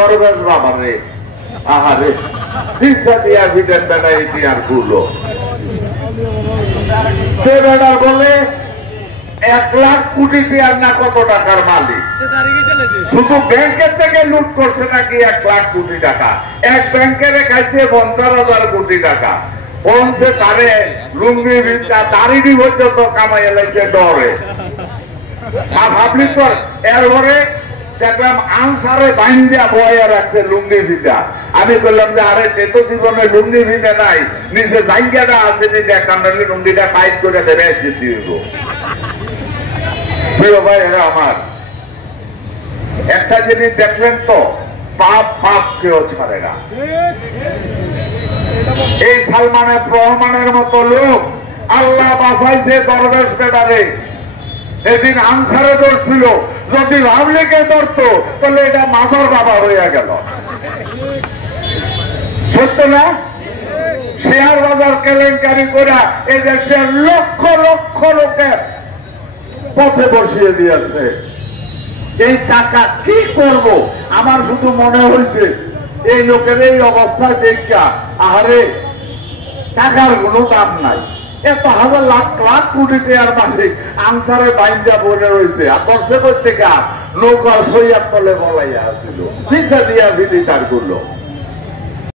দরবেশ বাবা রে, আহারে ভিসা দিয়া ভিটের বেটা এটি আর গুলো সে বেটা বলে 1 লাখ কোটি টাকার না কত টাকার মালিক, শুধু ব্যাংকের থেকে লুট করছে নাকি 1 লাখ কোটি টাকা। এক ব্যাংকে রেখাইছে 50,000 কোটি টাকা। পৌঁছে তারে লুঙ্গি ভিজা দাড়ি পর্যন্ত কামাই এলাইছে ডরে। ভাবলি তো এরপরে দেখলাম আনসারে বাইন্দিয়া বয়া রাখছে লুঙ্গি ভিজা। আমি বললাম যে আরে সে তো জীবনে লুঙ্গি ভিজা নাই, নিজে জায়গাটা আছে, নিজে কান্ডালি লুঙ্গিটা টাইট করে দেবে প্রিয় ভাই। এরা আমার একটা জিনিস দেখলেন তো, পাপ পাপ কেউ ছাড়ে না। এই সালমানের রহমানের মতো লোক আল্লাহ বাঁচাইছে দরবেশ বেটারে। এদিন আনসারে ধরছিল, যদি রামলিকে ধরতো তাহলে এটা মাজার বাবা হইয়া গেল। সত্য না? শেয়ার বাজার কেলেঙ্কারি করে এই দেশের লক্ষ লক্ষ লোকের পথে বসিয়ে দিয়েছে। এই টাকা কি করব? আমার শুধু মনে হয়েছে এই লোকের এই অবস্থায় দেখা, আহারে টাকার কোনো দাম নাই। এত হাজার লাখ লাখ কোটি টাকার মালিক আনসারে বাইন্দা বলে রয়েছে, আর দর্শকের থেকে নৌকার সইয়ার তলে বলাইয়া আসছিল, ভিসা দিয়া ভিডিটার গুলো।